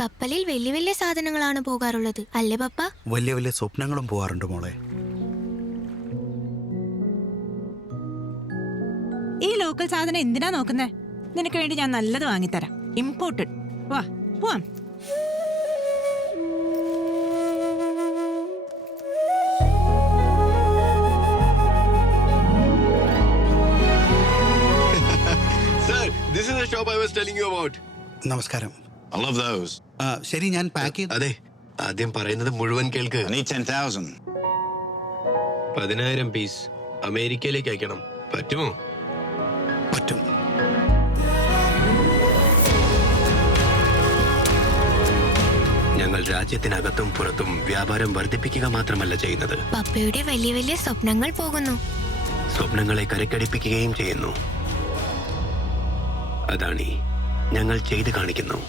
കപ്പലിൽ വലിയ വലിയ സാധനങ്ങളാണ് പോകാറുള്ളത് അല്ലേ പപ്പ? വലിയ വലിയ സ്വപ്നങ്ങളും പോവാറുണ്ട് മോളെ. ഈ ലോക്കൽ സാധനം എന്തിനാ നോക്കുന്നേ? നിനക്ക് വേണ്ടി ഞാൻ നല്ലത് വാങ്ങിത്തരാം. ഇമ്പോർട്ടഡ്. വാ പോവാം. Sir, this is the shop I was telling you about. നമസ്കാരം. I love those. ശരി, ഞാൻ പാക്ക് ചെയ്ത്. അതെ, ആദ്യം പറയുന്നത് മുഴുവൻ കേൾക്ക്. I need 10,000. 10,000 പീസ് അമേരിക്കയിലേക്ക് അയക്കണം. പറ്റുമോ? പറ്റും. ഞങ്ങൾ രാജ്യത്തിനകത്തും പുറത്തും വ്യാപാരം വർദ്ധിപ്പിക്കുക മാത്രമല്ല ചെയ്യുന്നത്, പപ്പയുടെ വലിയ വലിയ സ്വപ്നങ്ങൾ പോകുന്നു. സ്വപ്നങ്ങളെ കരക്കടിപ്പിക്കുകയും ചെയ്യുന്നു. അതാണ് ഞങ്ങൾ ചെയ്തു കാണിക്കുന്നു.